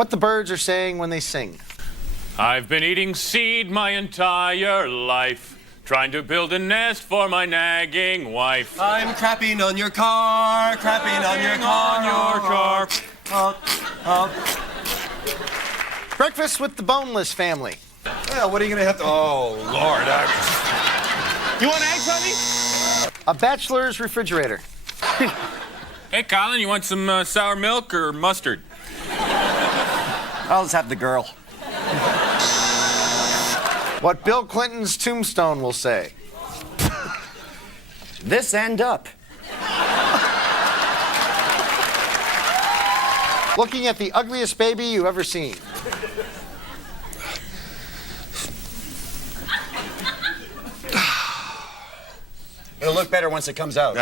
What the birds are saying when they sing. I've been eating seed my entire life, trying to build a nest for my nagging wife. I'm crapping on your car, crapping on your car. Breakfast with the boneless family. Well, what are you going to have to... Oh, Lord. You want eggs, honey? A bachelor's refrigerator. Hey, Colin, you want some sour milk or mustard? I'll just have the girl. What Bill Clinton's tombstone will say. This end up. Looking at the ugliest baby you've ever seen. It'll look better once it comes out.